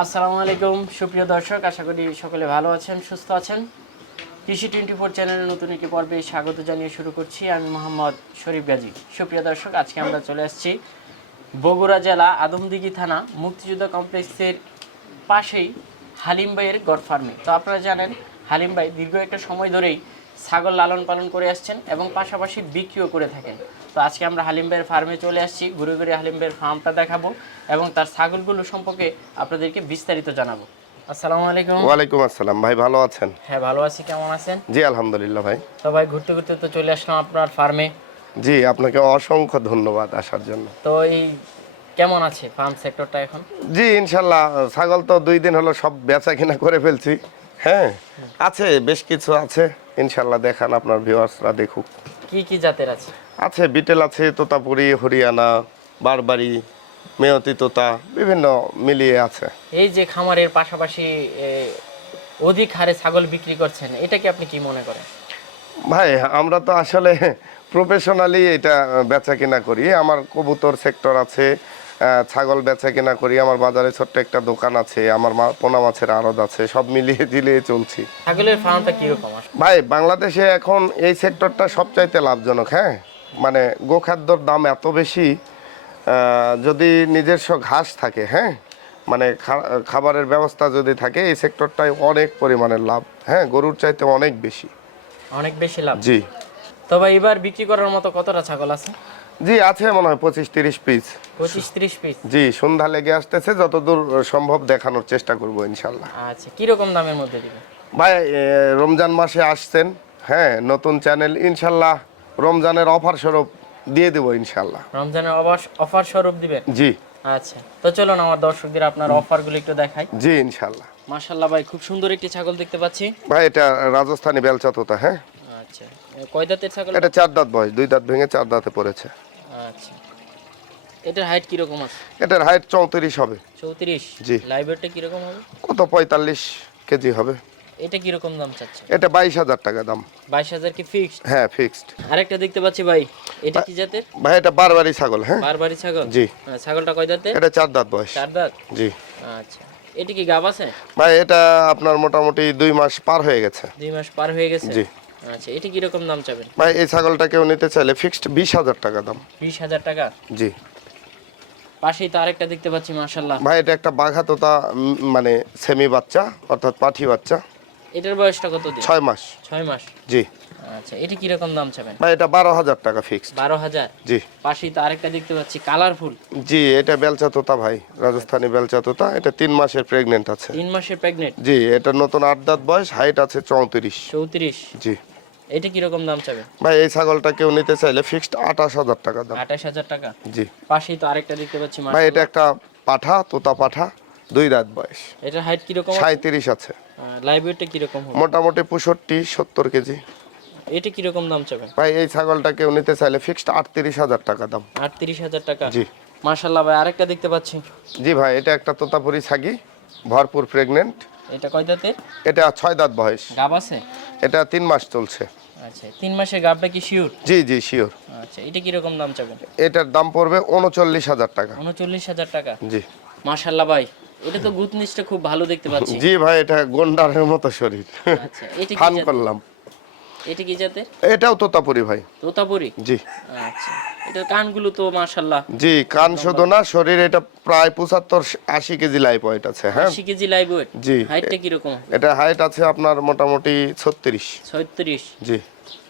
আসসালামু আলাইকুম, সুপ্রিয় দর্শক, আশা করি সকলে ভালো আছেন, সুস্থ আছেন। কৃষি টোয়েন্টি ফোর চ্যানেলের নতুন একটি পর্বে স্বাগত জানিয়ে শুরু করছি আমি মোহাম্মদ শরীফ গাজী। সুপ্রিয় দর্শক, আজকে আমরা চলে আসছি বগুড়া জেলা আদমদিঘি থানা মুক্তিযুদ্ধ কমপ্লেক্সের পাশেই হালিম ভাইয়ের গড় ফার্মে। তো আপনারা জানেন, হালিম ভাই দীর্ঘ একটা সময় ধরেই ছাগল লালন পালন করে আসছেন এবং পাশাপাশি বিক্রিও করে থাকেন। তো আজকে আমরা হালিম ভাইয়ের ফার্মে চলে আসছি ঘুরে ঘুরে হালিম ভাইয়ের ফার্মটা দেখাবো এবং তার ছাগলগুলো সম্পর্কে আপনাদেরকে বিস্তারিত জানাব। আসসালামু আলাইকুম। ওয়ালাইকুম আসসালাম। ভাই ভালো আছেন? হ্যাঁ ভালো আছি। কেমন আছেন? জি আলহামদুলিল্লাহ ভাই। তো ভাই ঘুরতে ঘুরতে তো চলে আসলাম আপনার ফার্মে। জি আপনাকে অসংখ্য ধন্যবাদ আসার জন্য। তো এই কেমন আছে ফার্ম সেক্টরটা এখন? জি ইনশাল্লাহ ছাগল তো দুই দিন হলো সব বেচা কিনা করে ফেলছি। হ্যাঁ আছে বেশ কিছু আছে। ইনশাল্লাহ দেখান আপনার ভিউয়ার্সরা দেখুক। কি কি জাতের আছে? আছে বিটেল আছে তোতাপুরি হরিয়ানা বারবারি মেয়তি তোতা বিভিন্ন মিলিয়ে আছে। এই যে খামারের পাশাপাশি অধিক হারে ছাগল বিক্রি করছেন এটা কি আপনি কি মনে করেন? ভাই আমরা তো আসলে প্রফেশনালি এটা বেচা কিনা করি। আমার কবুতর সেক্টর আছে ছাগল বেচা কিনা করি আমার বাজারে ছোট্ট একটা দোকান আছে আমার মা- পোনা মাছের আড়ত আছে সব মিলিয়ে দিলিয়ে চলছি। ছাগলের ফার্মটা কীরকম? ভাই বাংলাদেশে এখন এই সেক্টরটা সবচাইতে লাভজনক হ্যাঁ? মানে গোখাদ্যর দাম এত বেশি যদি নিজস্ব ঘাস থাকে হ্যাঁ? মানে খাবারের ব্যবস্থা যদি থাকে এই সেক্টরটায় অনেক পরিমাণের লাভ হ্যাঁ? গরুর চাইতে অনেক বেশি। অনেক বেশি লাভ। জি। তবে এবার বিক্রি করার মতো কতটা ছাগল আছে? জি আছে মনে হয় পঁচিশ তিরিশ পিস পঁচিশ ত্রিশ পিস জি সন্ধ্যা লেগে আসতেছে যতদূর সম্ভব দেখানোর চেষ্টা করব ইনশাল্লাহ। আচ্ছা কীরকম দামের মধ্যে ভাই রমজান মাসে আসছেন হ্যাঁ নতুন চ্যানেল ইনশাল্লাহ রমজানের অফার স্বরূপ দিয়ে দেবো ইনশাল্লাহ। রমজানের অফার স্বরূপ দিবেন? জি। আচ্ছা তো চলুন আমার দর্শকদের আপনার অফারগুলো একটু দেখাই। জি ইনশাল্লাহ। মাশাল্লাহ ভাই খুব সুন্দর একটি ছাগল দেখতে পাচ্ছি। ভাই এটা রাজস্থানি বেলচা তোতা হ্যাঁ। আচ্ছা কয় দাঁতের ছাগল? এটা চার দাঁত বয়স দুই দাঁত ভেঙে চার দাঁতে পড়েছে। আচ্ছা। এটার হাইট কীরকম আছে? এটার হাইট চৌত্রিশ হবে। চৌত্রিশ? জি। লাইভেরটা কীরকম হবে? কত? পঁয়তাল্লিশ কেজি হবে। এটা কীরকম দাম চাচ্ছে এটা বাইশ হাজার টাকা দাম। বাইশ হাজার কি ফিক্সড হ্যাঁ ফিক্সড আরেকটা দেখতে পাচ্ছি ভাই এটা কি জাতের? ভাই এটা বারবারই ছাগল হ্যাঁ। বারবারি ছাগল? জি। হ্যাঁ, ছাগলটা কয় দাঁতের? এটা চার দাঁত বয়স। চার দাঁত? জি। আচ্ছা। এটা কি গাব আছে? ভাই এটা আপনার মোটামুটি দুই মাস পার হয়ে গেছে। দুই মাস পার হয়ে গেছে? জি। আচ্ছা এটা কীরকম দাম চাবেন? ভাই এই ছাগলটা কেউ নিতে চাইলে ফিক্সড বিশ হাজার টাকা দাম। বিশ হাজার টাকা? জি। পাশেই তো আরেকটা দেখতে পাচ্ছি মাশাল্লাহ ভাই এটা একটা বাঘা তোতা মানে সেমি বাচ্চা অর্থাৎ পাঠি বাচ্চা। এটার বয়সটা কত দিন? ছয় মাস। ছয় মাস? জি। আচ্ছা এটা কীরকম দাম চাবেন? ভাই এটা বারো হাজার টাকা ফিক্সড বারো হাজার? জি। পাশেই তো আরেকটা দেখতে পাচ্ছি কালারফুল জি এটা বেলচা তোতা ভাই রাজস্থানি বেলচা তোতা এটা তিন মাসের প্রেগনেন্ট আছে। তিন মাসের প্রেগনেন্ট জি এটা নতুন আট দাঁত বয়স হাইট আছে চৌত্রিশ। চৌত্রিশ? জি। এটা কীরকম দাম চাবেন ভাই এই ছাগলটা কেউ নিতে চাইলে ফিক্সড আঠাশ হাজার টাকা দাম। আঠাশ হাজার টাকা? জি। পাশেই তো আরেকটা দেখতে পাচ্ছি ভাই এটা একটা পাঠা তোতা পাঠা দুই দাঁত বয়স। এটার হাইট কীরকম সাঁত্রিশ আছে। লাইভ ওয়েটটা কীরকম হবে? মোটামুটি পঁয়ষট্টি সত্তর কেজি। এটা কীরকম দাম চাবেন ভাই এই ছাগলটা কেউ নিতে চাইলে ফিক্সড আটত্রিশ হাজার টাকা দাম। আটত্রিশ হাজার টাকা? জি। মাশাল্লাহ ভাই আরেকটা দেখতে পাচ্ছি। জি ভাই এটা একটা তোতাপুরি ছাগি ভরপুর প্রেগনেন্ট এটা কয় দাঁতের? এটা ছয় দাঁত বয়স। গাব আছে? এটা তিন মাস চলছে। আচ্ছা তিন মাসের গাবটা কি শিওর জি জি শিওর আচ্ছা এটা কীরকম দাম চাবেন? এটার দাম পড়বে উনচল্লিশ হাজার টাকা। উনচল্লিশ হাজার টাকা? জি। মাশাল্লাহ ভাই এটা তো গুতনিসটা খুব ভালো দেখতে পাচ্ছি। জি ভাই এটা গন্ডারের মতো শরীর। আচ্ছা এটা কি ফান করলাম। এটা কি জাতের? এটাও তোতাপুরি ভাই। তোতাপুরি? জি। আচ্ছা। এটার কানগুলো তো মাশাল্লাহ জি কান শুধু না শরীর এটা প্রায় পঁচাত্তর আশি কেজি লাইফ ওয়েট আছে হ্যাঁ। আশি কেজি লাইভ ওয়েট জি। হাইটটা কীরকম? এটা হাইট আছে আপনার মোটামুটি ছত্রিশ। ছয়ত্রিশ জি।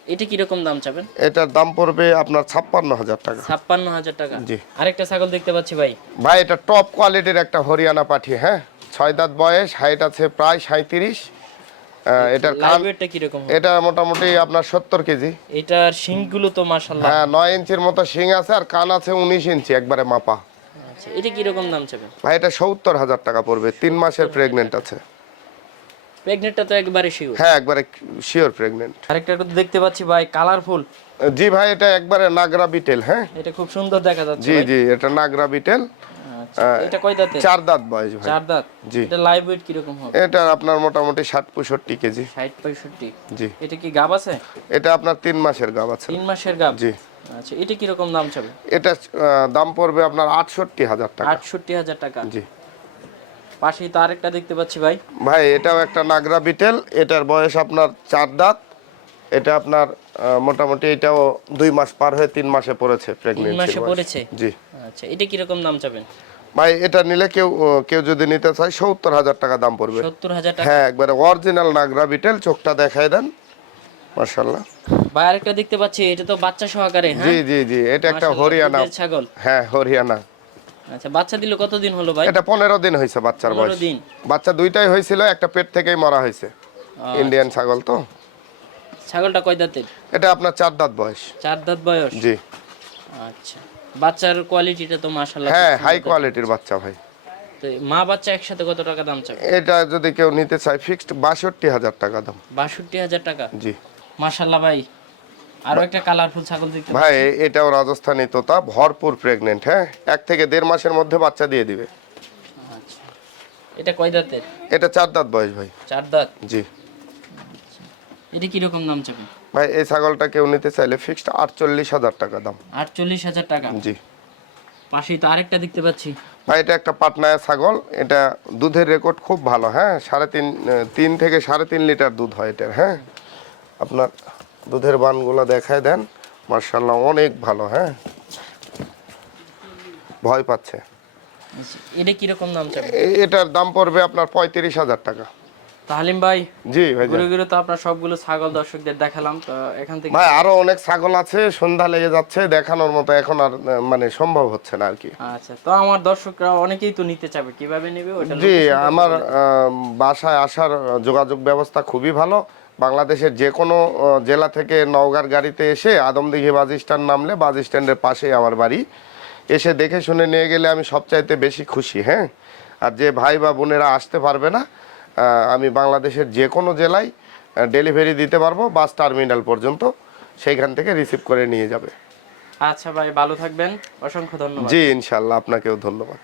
এটা কীরকম দাম চাবেন? এটার দাম পড়বে আপনার ছাপ্পান্ন হাজার টাকা। ছাপ্পান্ন হাজার টাকা। জি। আরেকটা ছাগল দেখতে পাচ্ছি ভাই। ভাই এটা টপ কোয়ালিটির একটা হরিয়ানা পাঠি হ্যাঁ। ছয় দাঁত বয়স হাইট আছে প্রায় সাঁত্রিশ এটার কান ওয়েটটা কীরকম এটা মোটামুটি আপনার সত্তর কেজি। এটার শিংগুলো তো মাশাল্লাহ হ্যাঁ নয় ইঞ্চির মতো শিং আছে আর কান আছে উনিশ ইঞ্চি একবারে মাপা। আচ্ছা এটা কীরকম দাম চাবেন ভাই এটা সত্তর হাজার টাকা পড়বে। তিন মাসের প্রেগনেন্ট আছে। প্রেগনেটটা তো একবারে শিওর হ্যাঁ একবারে শিওর প্রেগনেন্ট আরেকটা তো দেখতে পাচ্ছি ভাই কালারফুল জি ভাই এটা একবারে নাগরা বিটেল হ্যাঁ? এটা খুব সুন্দর দেখা যাচ্ছে জি জি এটা নাগরা বিটেল। এটা কয় দাঁতে চার দাঁত বয়স ভাই। চার দাঁত? জি। এটা লাইভ ওয়েট কীরকম হবে? এটা আপনার মোটামুটি ষাট পঁয়ষট্টি কেজি। ষাট পঁয়ষট্টি? জি। এটা কি গাব আছে? এটা আপনার তিন মাসের গাব আছে। তিন মাসের গাব? জি। আচ্ছা এটা কীরকম দাম চাবে? এটা দাম পড়বে আপনার আটষট্টি হাজার টাকা। আটষট্টি হাজার টাকা? জি। পাশেই তো আরেকটা দেখতে পাচ্ছি ভাই। ভাই এটাও একটা নাগরা বিটেল। এটার বয়স আপনার চার দাঁত। এটা আপনার মোটামুটি এটাও দুই মাস পার হয়ে তিন মাসে পড়েছে প্রেগনেন্সি মাসে পড়েছে? জি। আচ্ছা এটা কীরকম দাম চাবেন? ভাই এটা নিলে কেউ কেউ যদি নিতে চায় সত্তর হাজার টাকা দাম পড়বে। সত্তর হাজার হ্যাঁ একবারে অরিজিনাল নাগরা বিটেল চোখটা দেখায় দেন। মার্শাল্লাহ ভাই আরেকটা দেখতে পাচ্ছি এটা তো বাচ্চা সহকারে জি হ্যাঁ? জি জি এটা একটা হরিয়ানা। ছাগল। হ্যাঁ হরিয়ানা। আচ্ছা বাচ্চা দিল কতদিন হলো ভাই? এটা পনেরো দিন হয়েছে বাচ্চার 15 বয়স। দিন। বাচ্চা দুইটাই হয়েছিল একটা পেট থেকেই মরা হয়েছে। ইন্ডিয়ান ছাগল তো। ছাগলটা কয় দাঁতের? এটা আপনার চার দাঁত বয়স। চার দাঁত বয়স? জি। আচ্ছা। বাচ্চার কোয়ালিটিটা তো মাশাআল্লাহ হ্যাঁ হাই কোয়ালিটির বাচ্চা ভাই। তো মা বাচ্চা একসাথে কত টাকা দাম চাবে? এটা যদি কেউ নিতে চায় ফিক্সড বাষট্টি হাজার টাকা দাম। বাষট্টি হাজার টাকা? জি। মাশাআল্লাহ ভাই। আরও একটা কালারফুল ছাগল দেখতে ভাই এটাও রাজস্থানী তোতা ভরপুর প্রেগনেন্ট হ্যাঁ? এক থেকে দেড় মাসের মধ্যে বাচ্চা দিয়ে দিবে। আচ্ছা। এটা কয় দাঁতের? এটা চার দাঁত বয়স ভাই। চার দাঁত? জি। এটা কীরকম দাম চাবে ভাই এই ছাগলটা কেউ নিতে চাইলে ফিক্সড আটচল্লিশ হাজার টাকা দাম। আটচল্লিশ হাজার টাকা? জি। পাশেই তো আরেকটা দেখতে পাচ্ছি। ভাই এটা একটা পাটনায় ছাগল। এটা দুধের রেকর্ড খুব ভালো হ্যাঁ? সাড়ে তিন তিন থেকে সাড়ে তিন লিটার দুধ হয় এটার হ্যাঁ? আপনার দুধের বানগুলো দেখায় দেন। মার্শাল্লাহ অনেক ভালো হ্যাঁ? ভয় পাচ্ছে। আচ্ছা, এটা কীরকম দাম এটার দাম পড়বে আপনার পঁয়ত্রিশ হাজার টাকা। তাহলিম ভাই জি ভাই ঘুরে ঘুরে তো আপনার সবগুলো ছাগল দর্শকদের দেখালাম তো এখান থেকে ভাই আরও অনেক ছাগল আছে সন্ধ্যা লেগে যাচ্ছে দেখানোর মতো এখন আর মানে সম্ভব হচ্ছে না আর কি। আচ্ছা তো আমার দর্শকরা অনেকেই তো নিতে চাবে কীভাবে নেবে ওটা জি আমার বাসায় আসার যোগাযোগ ব্যবস্থা খুবই ভালো। বাংলাদেশের যে কোনো জেলা থেকে নওগাঁর গাড়িতে এসে আদমদিঘি বাস স্ট্যান্ড নামলে বাস স্ট্যান্ডের পাশেই আমার বাড়ি। এসে দেখে শুনে নিয়ে গেলে আমি সবচাইতে বেশি খুশি হ্যাঁ? আর যে ভাই বা বোনেরা আসতে পারবে না আমি বাংলাদেশের যে কোনো জেলায় ডেলিভারি দিতে পারব বাস টার্মিনাল পর্যন্ত সেইখান থেকে রিসিভ করে নিয়ে যাবে। আচ্ছা ভাই ভালো থাকবেন। অসংখ্য ধন্যবাদ। জি ইনশাল্লাহ আপনাকেও ধন্যবাদ।